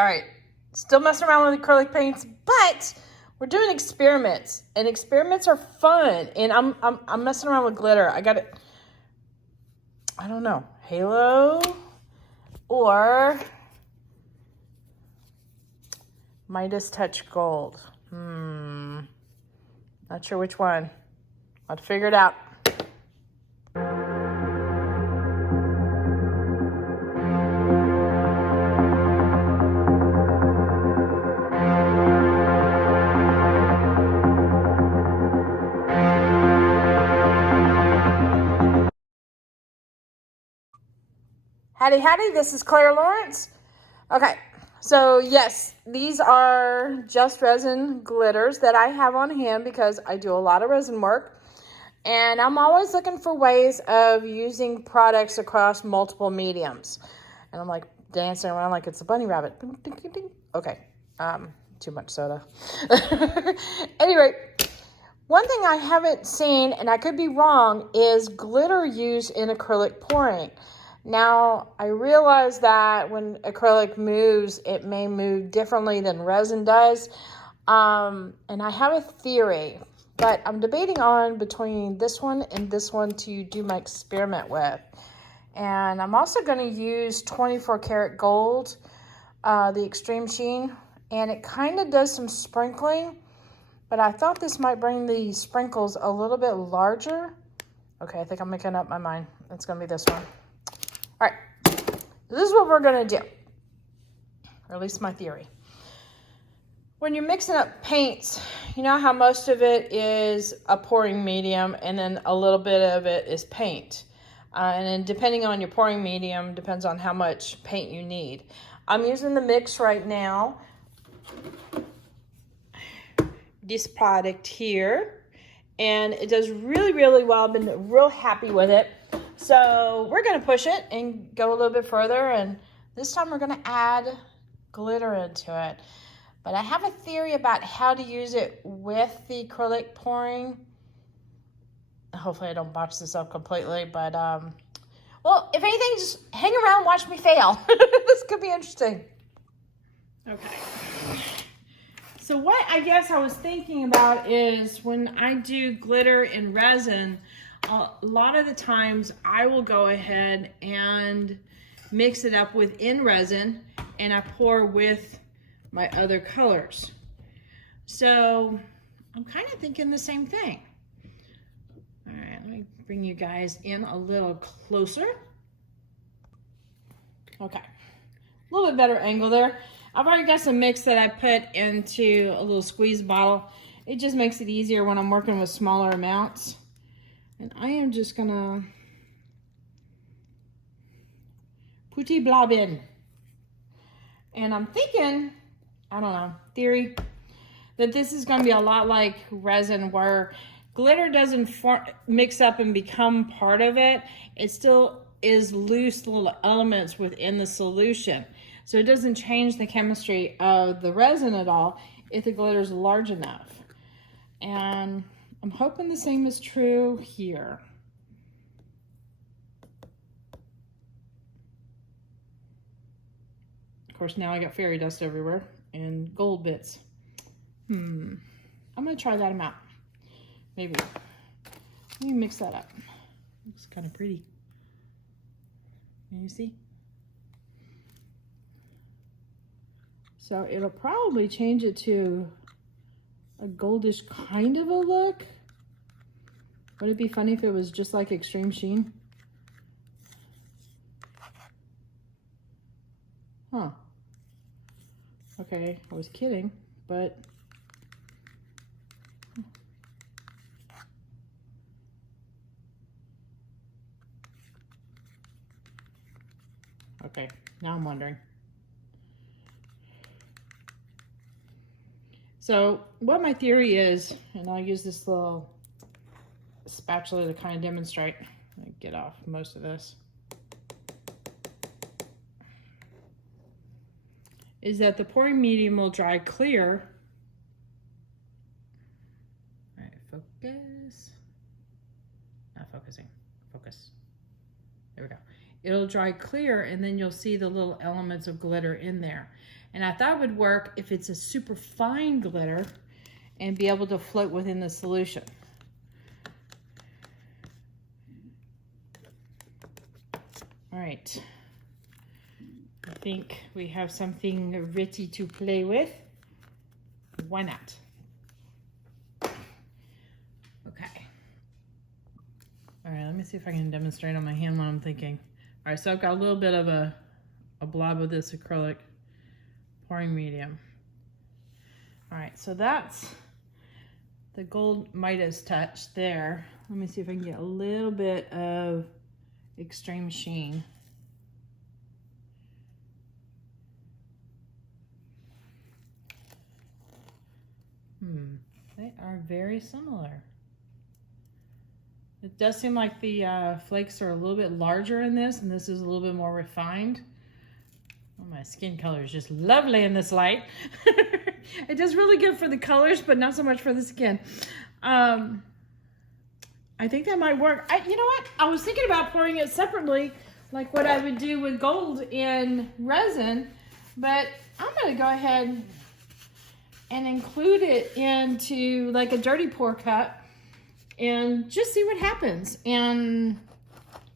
All right, still messing around with acrylic paints, but we're doing experiments, and experiments are fun. And I'm messing around with glitter. I got it. I don't know, Halo or Midas Touch Gold. Not sure which one. I'll have to figure it out. Howdy, howdy, this is Clara Lawrence. Okay, so yes, these are just resin glitters that I have on hand because I do a lot of resin work. And I'm always looking for ways of using products across multiple mediums. And I'm like dancing around like it's a bunny rabbit. Okay, too much soda. Anyway, one thing I haven't seen, and I could be wrong, is glitter used in acrylic pouring. Now, I realize that when acrylic moves, it may move differently than resin does. And I have a theory, but I'm debating on between this one and this one to do my experiment with. And I'm also going to use 24 karat gold, the extreme sheen, and it kind of does some sprinkling, but I thought this might bring the sprinkles a little bit larger. Okay, I think I'm making up my mind. It's going to be this one. All right, this is what we're gonna do, or at least my theory. When you're mixing up paints, you know how most of it is a pouring medium and then a little bit of it is paint. And then depending on your pouring medium, depends on how much paint you need. I'm using the mix right now. This product here, and it does really, really well. I've been real happy with it. So we're going to push it and go a little bit further, and this time we're going to add glitter into it. But I have a theory about how to use it with the acrylic pouring. Hopefully I don't botch this up completely, but well, if anything, just hang around, watch me fail. This could be interesting. Okay. So what I guess I was thinking about is when I do glitter in resin, a lot of the times I will go ahead and mix it up within resin and I pour with my other colors. So I'm kind of thinking the same thing. All right, let me bring you guys in a little closer. Okay, a little bit better angle there. I've already got some mix that I put into a little squeeze bottle. It just makes it easier when I'm working with smaller amounts. And I am just gonna putty blob in. And I'm thinking, I don't know, theory, that this is gonna be a lot like resin where glitter doesn't mix up and become part of it. It still is loose little elements within the solution. So it doesn't change the chemistry of the resin at all if the glitter is large enough. And I'm hoping the same is true here. Of course, now I got fairy dust everywhere and gold bits. I'm gonna try that amount. Maybe. Let me mix that up. Looks kind of pretty. Can you see? So it'll probably change it to a goldish kind of a look. Would it be funny if it was just like extreme sheen? Huh. Okay, I was kidding, but okay, now I'm wondering. So what my theory is, and I'll use this little spatula to kind of demonstrate. Let me get off most of this. Is that the pouring medium will dry clear. All right, focus. Not focusing, focus. There we go. It'll dry clear and then you'll see the little elements of glitter in there. And I thought it would work if it's a super fine glitter and be able to float within the solution. All right. I think we have something ready to play with. Why not? Okay. All right, let me see if I can demonstrate on my hand what I'm thinking. All right, so I've got a little bit of a blob of this acrylic pouring medium. All right, so that's the gold Midas touch there. Let me see if I can get a little bit of extreme sheen. They are very similar. It does seem like the flakes are a little bit larger in this, and this is a little bit more refined. Oh, my skin color is just lovely in this light. It does really good for the colors, but not so much for the skin. I think that might work. You know what? I was thinking about pouring it separately, like what I would do with gold in resin, but I'm going to go ahead and include it into like a dirty pour cup and just see what happens. And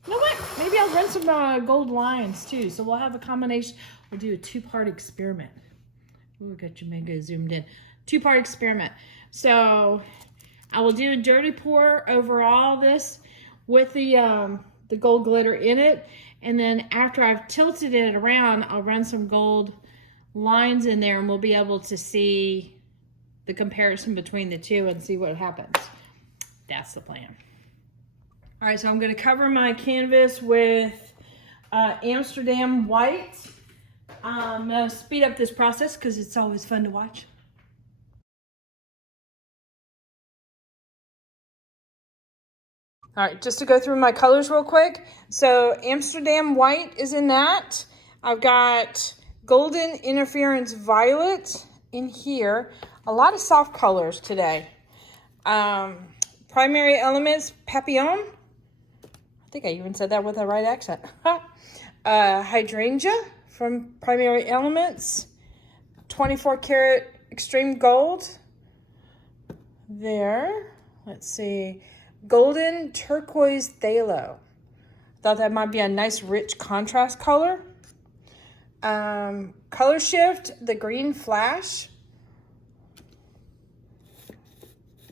you know what? Maybe I'll run some gold lines too. So we'll have a combination. We'll do a two-part experiment. Ooh, got your mega zoomed in. Two-part experiment. So I will do a dirty pour over all this with the gold glitter in it. And then after I've tilted it around, I'll run some gold lines in there and we'll be able to see the comparison between the two and see what happens. That's the plan. All right, so I'm going to cover my canvas with Amsterdam white. I'm going to speed up this process because it's always fun to watch. All right, just to go through my colors real quick. So Amsterdam white is in that. I've got golden interference violet in here. A lot of soft colors today. Primary elements, papillon. I think I even said that with the right accent. Hydrangea from Primary Elements. 24 karat extreme gold. There. Let's see. Golden turquoise phthalo. Thought that might be a nice rich contrast color. Color shift, the green flash.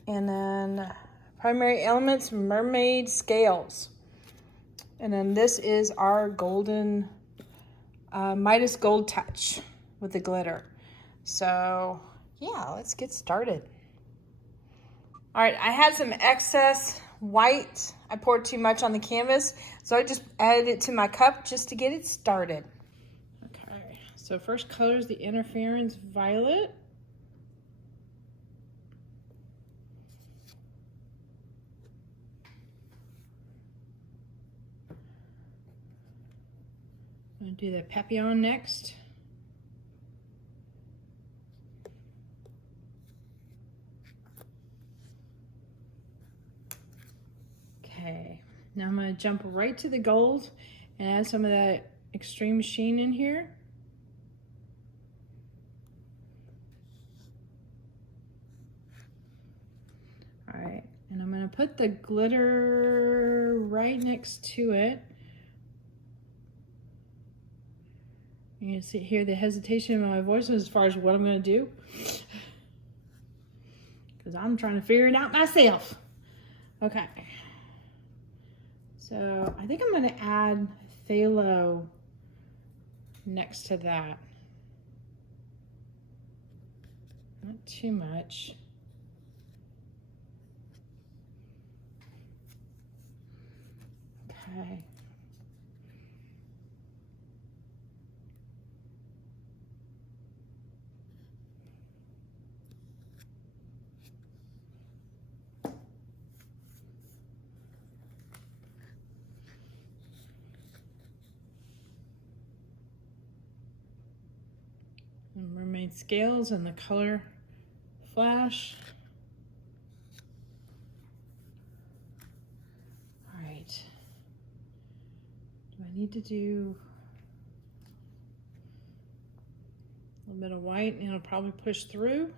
And then Primary Elements, mermaid scales. And then this is our golden Midas gold touch with the glitter. So yeah, let's get started. All right, I had some excess white. I poured too much on the canvas, so I just added it to my cup just to get it started. Okay, so first color is the interference violet. I'm gonna do the papillon next. Okay, now I'm gonna jump right to the gold and add some of that extreme sheen in here. All right, and I'm gonna put the glitter right next to it. You can see here the hesitation in my voice as far as what I'm going to do. Because I'm trying to figure it out myself. Okay. So I think I'm going to add phthalo next to that. Not too much. Okay. And mermaid scales and the color flash. All right. Do I need to do a little bit of white and it'll probably push through.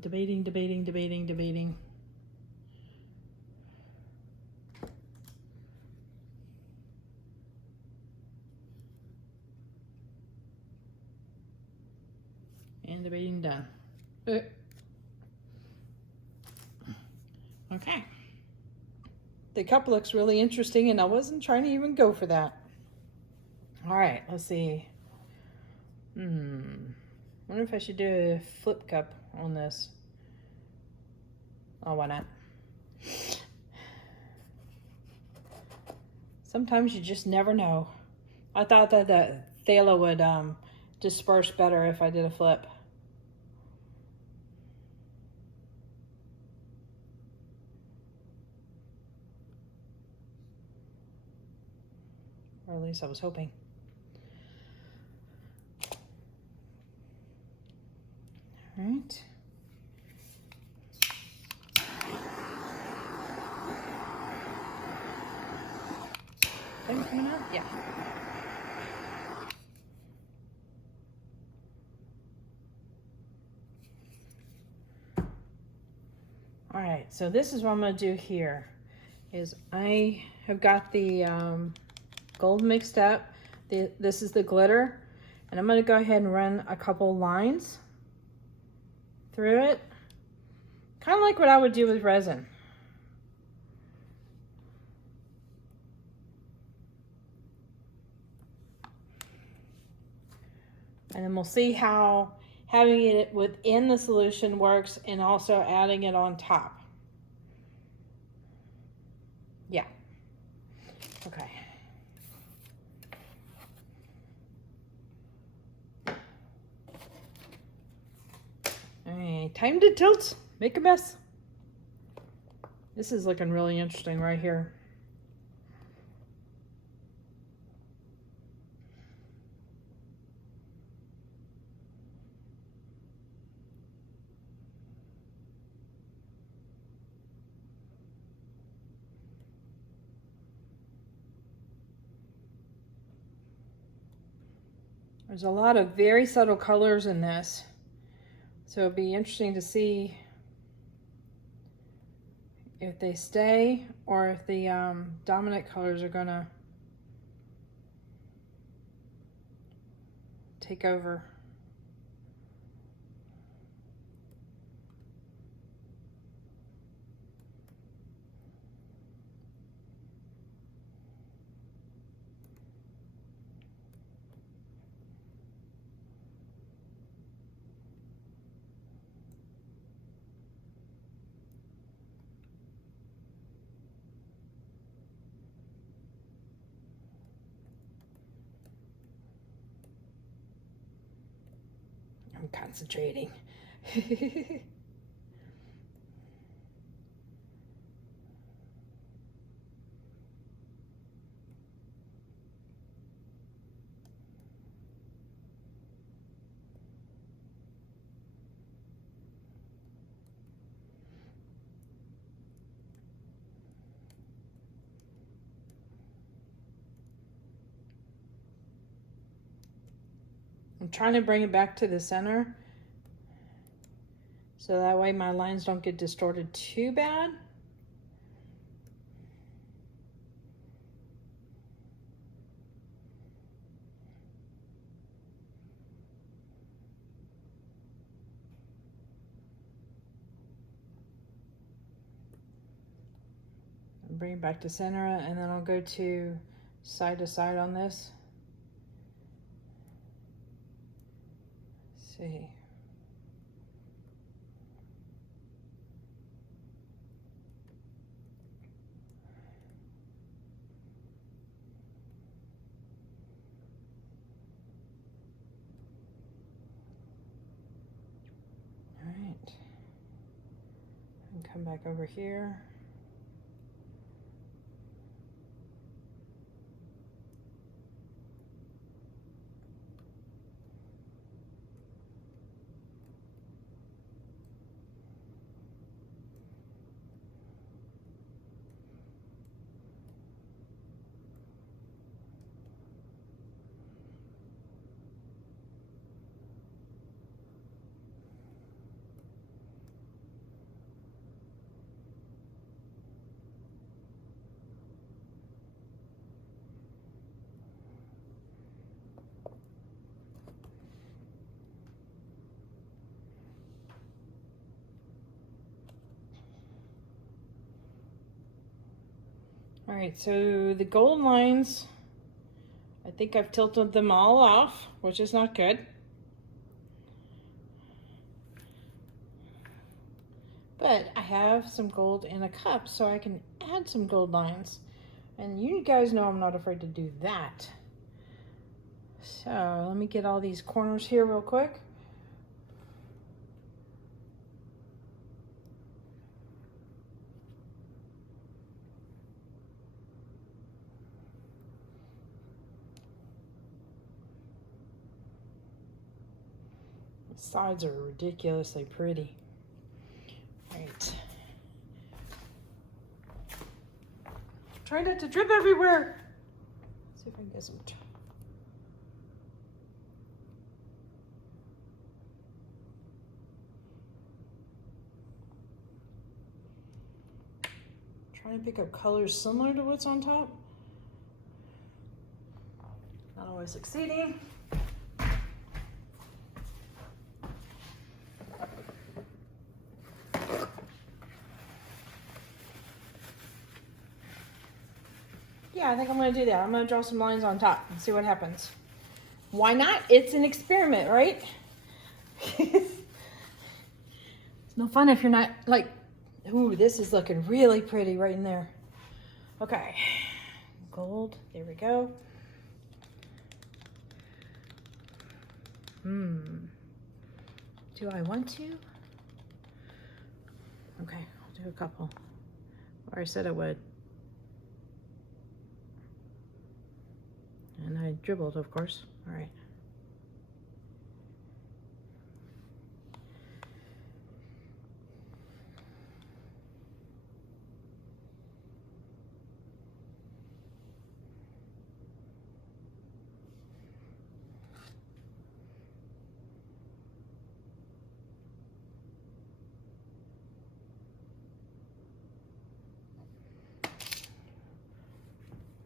Debating. And debating done. Okay. The cup looks really interesting and I wasn't trying to even go for that. All right, let's see. Wonder if I should do a flip cup on this. Oh, why not? Sometimes you just never know. I thought that the phthalo would disperse better if I did a flip. Or at least I was hoping. All right. Thing coming out? Yeah. All right, so this is what I'm gonna do here, is I have got the gold mixed up. This is the glitter, and I'm gonna go ahead and run a couple lines through it, kind of like what I would do with resin. And then we'll see how having it within the solution works and also adding it on top. Yeah. Okay. All right, time to tilt, make a mess. This is looking really interesting right here. There's a lot of very subtle colors in this, so it'll be interesting to see if they stay or if the dominant colors are gonna take over. I'm concentrating. I'm trying to bring it back to the center, so that way my lines don't get distorted too bad. Bring it back to center, and then I'll go to side on this. Let's see. All right. And come back over here. right, so the gold lines, I think I've tilted them all off, which is not good. But I have some gold in a cup, so I can add some gold lines. And you guys know I'm not afraid to do that. So let me get all these corners here real quick. The sides are ridiculously pretty. All right. Try not to drip everywhere. Let's see if I can get some. Trying to pick up colors similar to what's on top. Not always succeeding. Yeah, I think I'm going to do that. I'm going to draw some lines on top and see what happens. Why not? It's an experiment, right? It's no fun if you're not like, ooh, this is looking really pretty right in there. Okay, gold, there we go. Do I want to? Okay, I'll do a couple. Or I said I would. And I dribbled, of course. All right.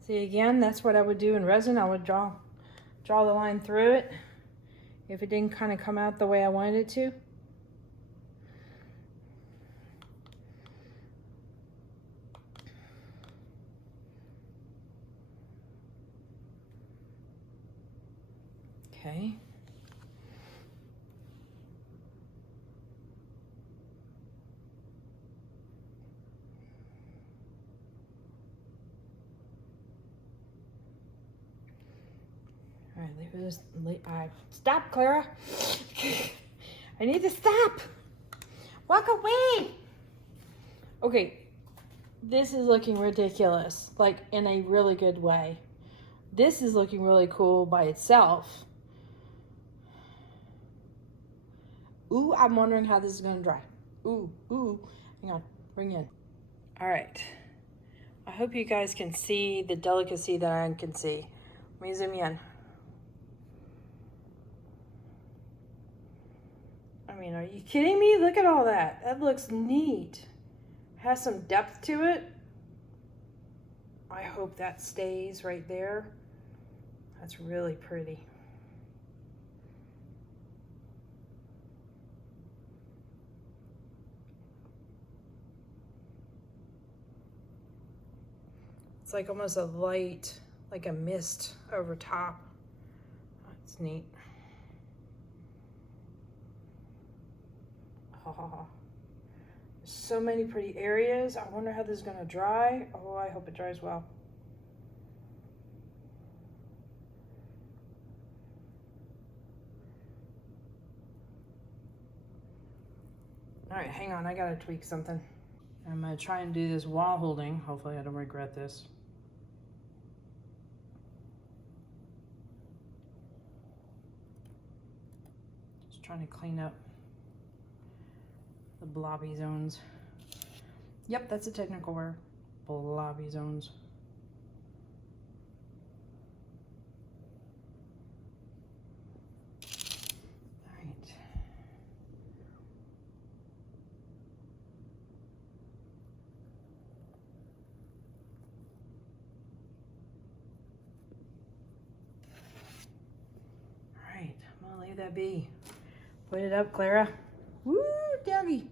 See, again, that's what I would do in resin. I would draw the line through it if it didn't kind of come out the way I wanted it to. Okay. All right, stop, Clara. I need to stop. Walk away. Okay, this is looking ridiculous, like in a really good way. This is looking really cool by itself. Ooh, I'm wondering how this is gonna dry. Ooh, hang on, bring in. All right, I hope you guys can see the delicacy that I can see. Let me zoom in. I mean, are you kidding me? Look at all that. That looks neat. Has some depth to it. I hope that stays right there. That's really pretty. It's like almost a light, like a mist over top. That's neat. Oh, so many pretty areas. I wonder how this is gonna dry. Oh, I hope it dries well. All right, hang on, I gotta tweak something. I'm gonna try and do this wall holding. Hopefully I don't regret this. Just trying to clean up the blobby zones. Yep, that's a technical word. Blobby zones. All right. All right, I'm gonna leave that be. Put it up, Clara. Woo, doggy.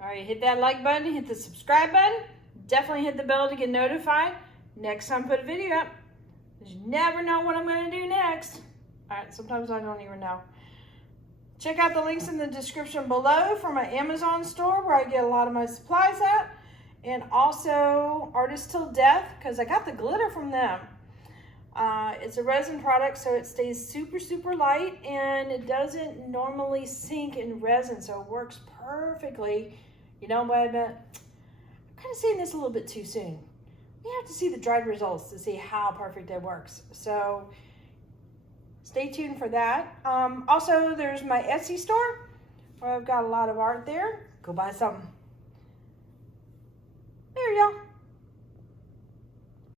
All right, hit that like button, hit the subscribe button. Definitely hit the bell to get notified next time I put a video up. You never know what I'm going to do next. All right, sometimes I don't even know. Check out the links in the description below for my Amazon store where I get a lot of my supplies at. And also Artist Till Death, because I got the glitter from them. It's a resin product, so it stays super, super light, and it doesn't normally sink in resin, so it works perfectly. You know, but I'm kind of saying this a little bit too soon. We have to see the dried results to see how perfect it works. So stay tuned for that. Also, there's my Etsy store where I've got a lot of art there. Go buy something. There you go.